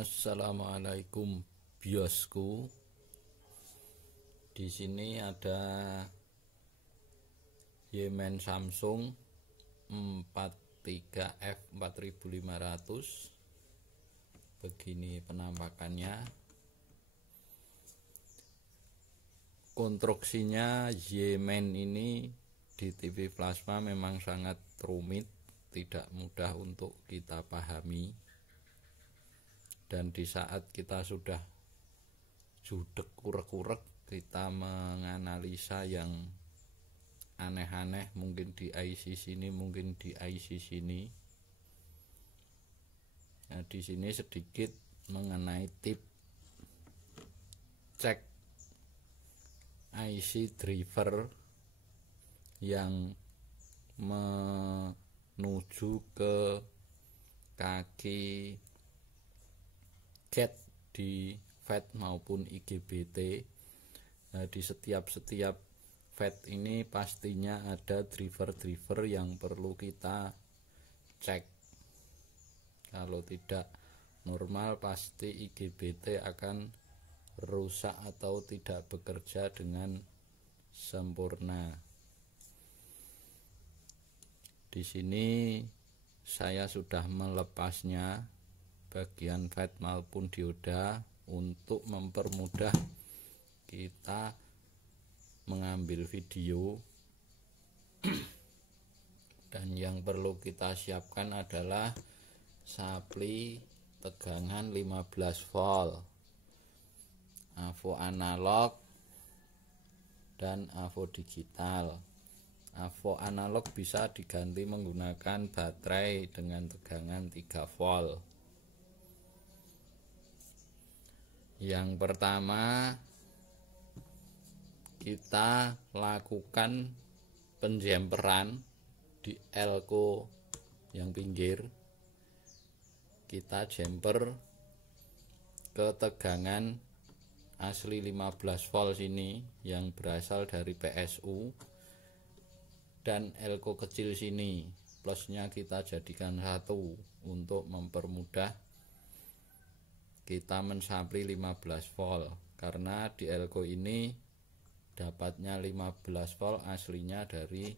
Assalamualaikum biosku. Di sini ada Yemen Samsung 43F 4500. Begini penampakannya. Konstruksinya Yemen ini di TV plasma memang sangat rumit, tidak mudah untuk kita pahami. Dan di saat kita sudah judek kurek-kurek, kita menganalisa yang aneh-aneh, mungkin di IC sini, mungkin di IC sini. Nah, di sini sedikit mengenai tips cek IC driver yang menuju ke kaki gate di FET maupun IGBT. Nah, di setiap FET ini pastinya ada driver-driver yang perlu kita cek. Kalau tidak normal, pasti IGBT akan rusak atau tidak bekerja dengan sempurna. Di sini saya sudah melepasnya bagian FET maupun dioda untuk mempermudah kita mengambil video. Dan yang perlu kita siapkan adalah sapli tegangan 15 volt, AVO analog dan AVO digital. AVO analog bisa diganti menggunakan baterai dengan tegangan 3 volt. Yang pertama, kita lakukan penjemperan di elko yang pinggir. Kita jumper ke tegangan asli 15 volt sini yang berasal dari PSU, dan elko kecil sini plusnya kita jadikan satu untuk mempermudah kita mensapli 15 volt, karena di elko ini dapatnya 15 volt aslinya dari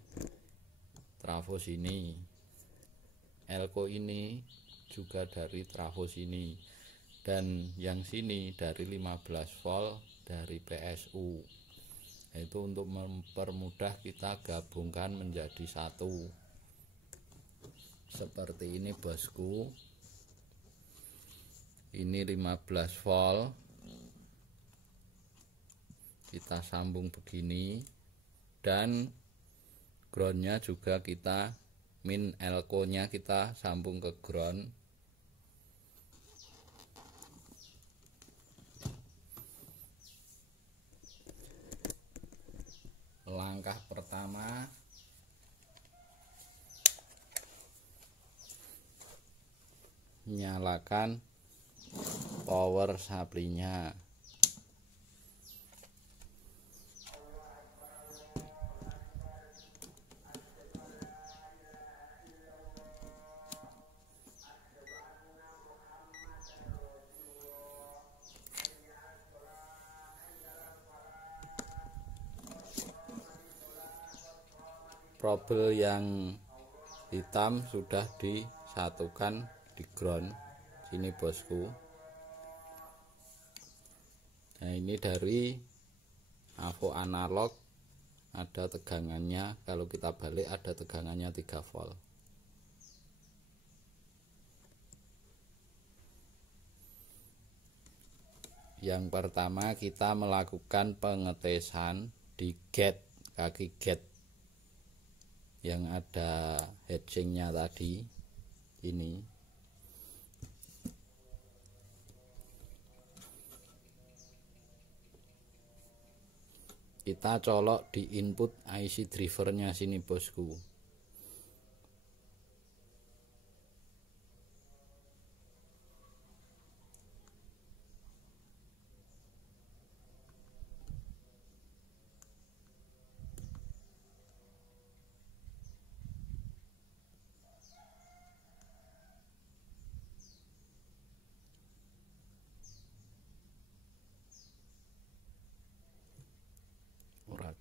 trafo sini. Elko ini juga dari trafo sini, dan yang sini dari 15 volt dari PSU. Itu untuk mempermudah kita gabungkan menjadi satu. Seperti ini bosku. Ini 15 volt, kita sambung begini, dan groundnya juga kita min elko nya kita sambung ke ground. Langkah pertama, nyalakan power supply-nya. Probel yang hitam sudah disatukan di ground sini bosku. Nah, ini dari AVO analog ada tegangannya, kalau kita balik ada tegangannya 3 volt. Yang pertama, kita melakukan pengetesan di gate, kaki gate yang ada heatsinknya tadi ini. Kita colok di input IC drivernya sini bosku.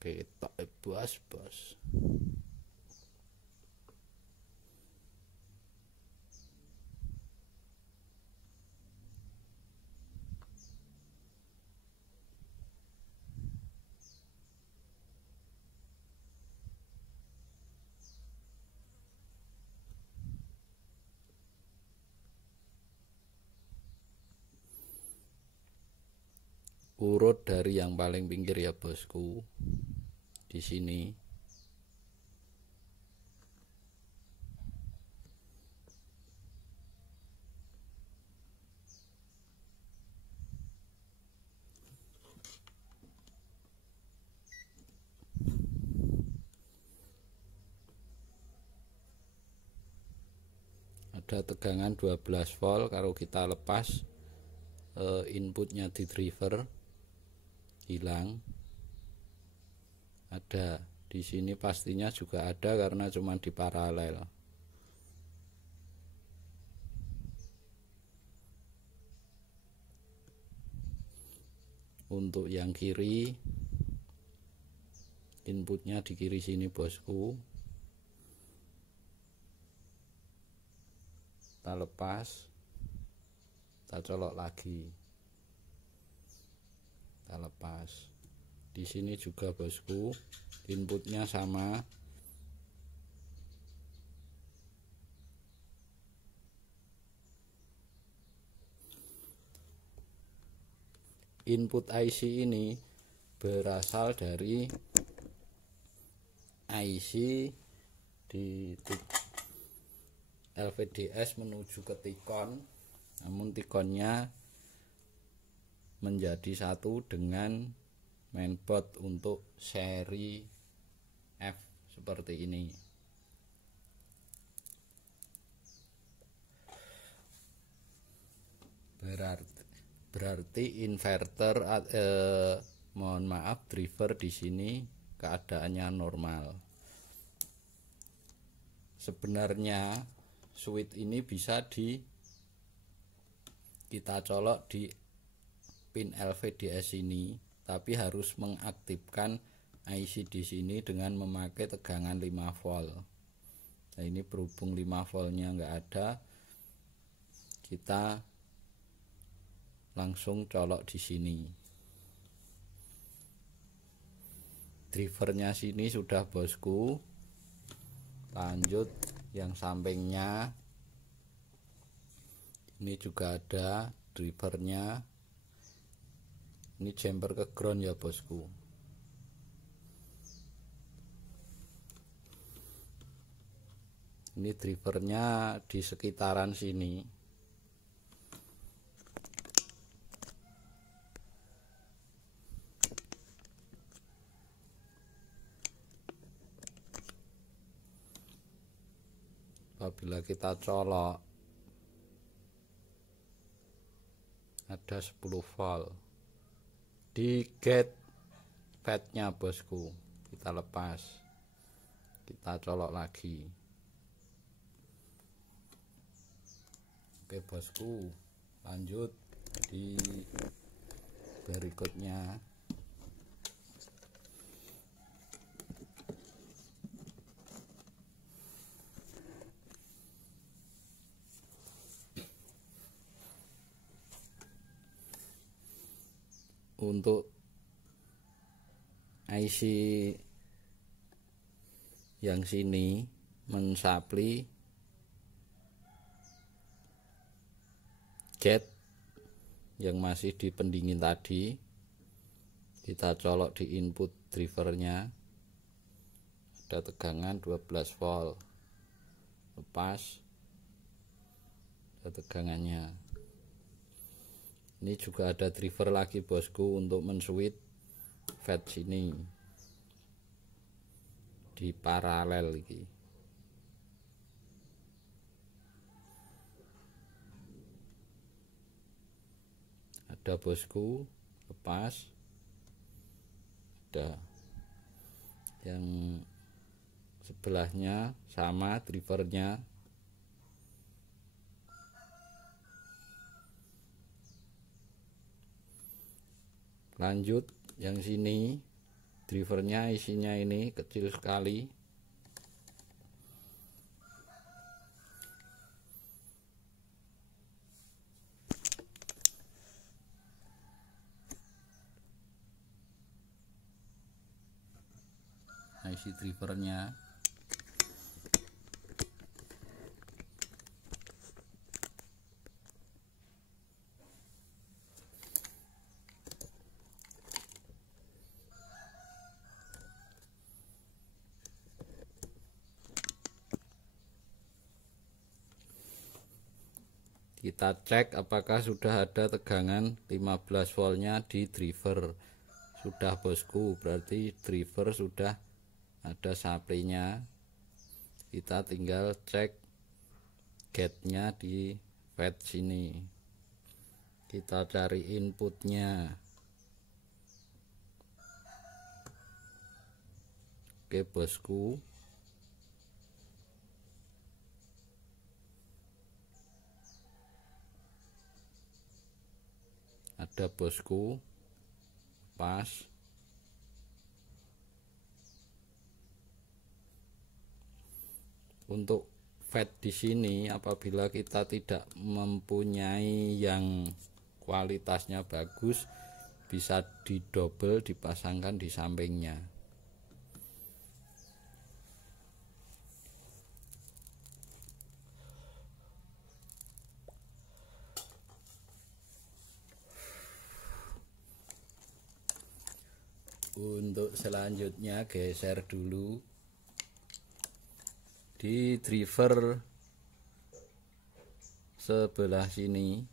ketok bos. Urut dari yang paling pinggir ya bosku. Di sini. Ada tegangan 12 volt. Kalau kita lepas inputnya di driver hilang. Ada di sini pastinya juga ada karena cuma di paralel. Untuk yang kiri, inputnya di kiri sini bosku. Kita lepas, kita colok lagi, kita lepas. Di sini juga bosku, inputnya sama. Input IC ini berasal dari IC di LVDS menuju ke Tikon, namun Tikonnya menjadi satu dengan mainboard untuk seri F seperti ini. Berarti inverter mohon maaf, driver di sini keadaannya normal. Sebenarnya switch ini bisa kita colok di pin LVDS ini, tapi harus mengaktifkan IC di sini dengan memakai tegangan 5 volt. Nah, ini berhubung 5 voltnya nggak ada, kita langsung colok di sini. Drivernya sini sudah bosku. Lanjut yang sampingnya, ini juga ada drivernya. Ini jumper ke ground ya bosku. Ini drivernya di sekitaran sini. Apabila kita colok, ada 10 volt di gate fatnya bosku. Kita lepas, kita colok lagi. Oke bosku, lanjut di berikutnya. Untuk IC yang sini mensupply gate yang masih di pendingin tadi. Kita colok di input drivernya, ada tegangan 12 volt. Lepas, ada tegangannya. Ini juga ada driver lagi bosku untuk menswitch fat sini di paralel ini. Ada bosku, lepas. Ada yang sebelahnya sama drivernya. Lanjut yang sini drivernya isinya ini kecil sekali. IC drivernya. Kita cek apakah sudah ada tegangan 15 voltnya di driver. Sudah bosku, berarti driver sudah ada supply-nya. Kita tinggal cek gate-nya di FET sini. Kita cari inputnya. Oke bosku, ada bosku, pas. Untuk FET di sini, apabila kita tidak mempunyai yang kualitasnya bagus, bisa didouble, dipasangkan di sampingnya. Untuk selanjutnya geser dulu di driver sebelah sini.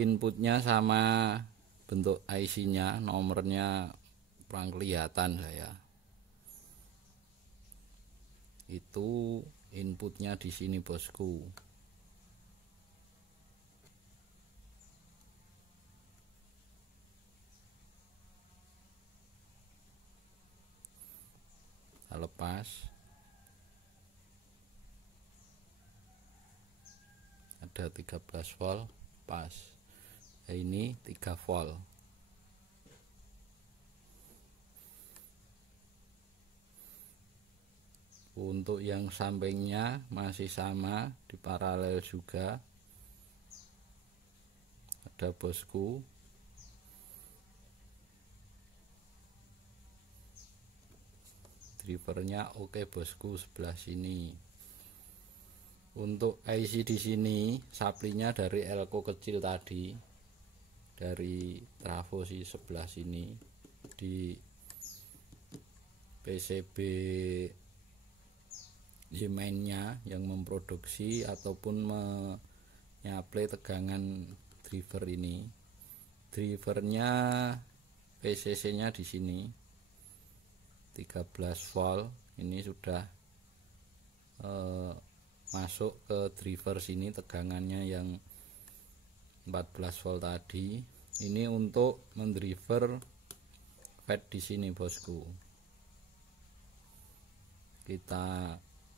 Inputnya sama bentuk IC-nya, nomornya kurang kelihatan saya. Itu inputnya di sini bosku. Lepas ada 13 volt pas. Ini 3 volt. Untuk yang sampingnya masih sama, di paralel juga. Ada bosku. Drivernya oke bosku, sebelah sini. Untuk IC di sini supply-nya dari elko kecil tadi, dari trafo si sebelah sini, di PCB Yemennya yang memproduksi ataupun menyaplai tegangan driver ini. Drivernya PCC-nya di sini 13 volt. Ini sudah masuk ke driver sini tegangannya yang 14 volt tadi. Ini untuk mendriver FET di sini bosku. Kita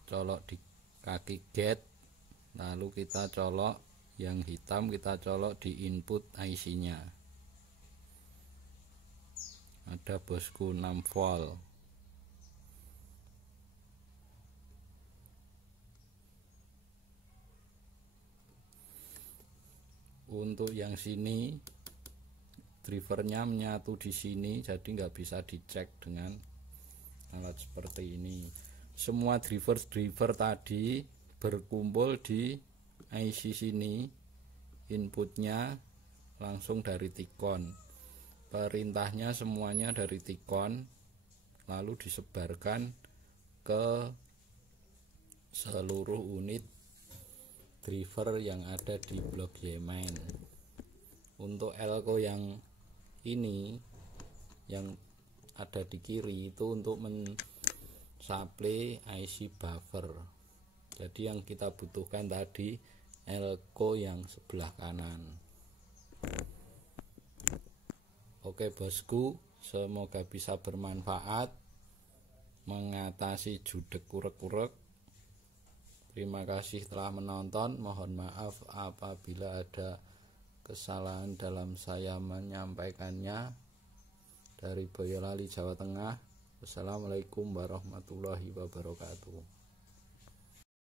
colok di kaki gate, lalu kita colok yang hitam, kita colok di input IC-nya. Ada bosku 6 volt. Untuk yang sini drivernya menyatu di sini, jadi nggak bisa dicek dengan alat seperti ini. Semua driver tadi berkumpul di IC sini. Inputnya langsung dari Tikon. Perintahnya semuanya dari Tikon, lalu disebarkan ke seluruh unit driver yang ada di blok Yemen. Untuk elko yang ini yang ada di kiri itu untuk mensuplai IC buffer. Jadi yang kita butuhkan tadi elko yang sebelah kanan. Oke bosku, semoga bisa bermanfaat mengatasi judek kurek-kurek. Terima kasih telah menonton. Mohon maaf apabila ada kesalahan dalam saya menyampaikannya. dari Boyolali, Jawa Tengah. Wassalamualaikum warahmatullahi wabarakatuh.